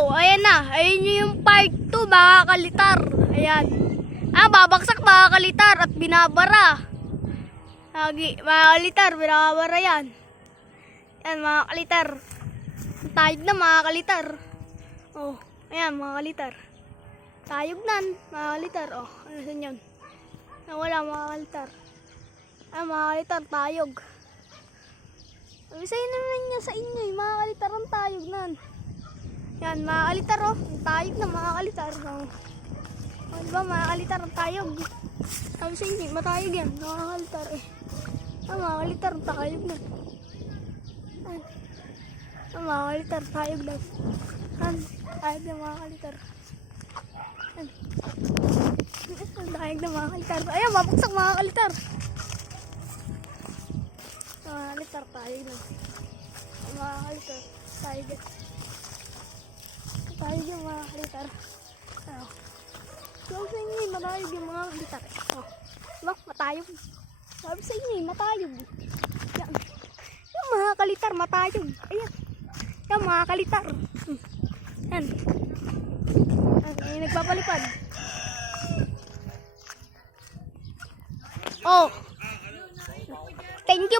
Oh, ayan na. Ayun yung part 2, mga kalitar. Ayan. Babaksak mga kalitar at binabara. Lagi, mga kalitar, binabara yan. Yan, mga kalitar. Tayog na, mga kalitar. Oh, ayan, mga kalitar. Tayog nan, mga kalitar. Oh, ano saan yun? Nawala, mga kalitar. Mga kalitar, tayog. Sabihin naman niya sa inyo, mga kalitar, ang tayog nan. Yan, mga kalitar, oh. Ang tayog na, mga kalitar. Oh. Diba, mga kalitar, ang tayog. Sabi sa inyo, matayog yan, mga kalitar, eh. Mga kalitar, ang tayog na. Mga kalitar, tayog na. Tayog na, mga kalitar. Ang tayog na, mga kalitar. Ayan, mabuksak, mga kalitar. Mga kalitar, tayog na. Mga kalitar, tayog na. Matayog yung mga kalitar. Sabi sa inyo, matayog yung mga kalitar. Diba? Matayog. Sabi sa inyo, matayog. Yan. Yung mga kalitar, matayog. Ayan. Yan, mga kalitar. Yan. Ay, nagpapalipad. Oh. Thank you.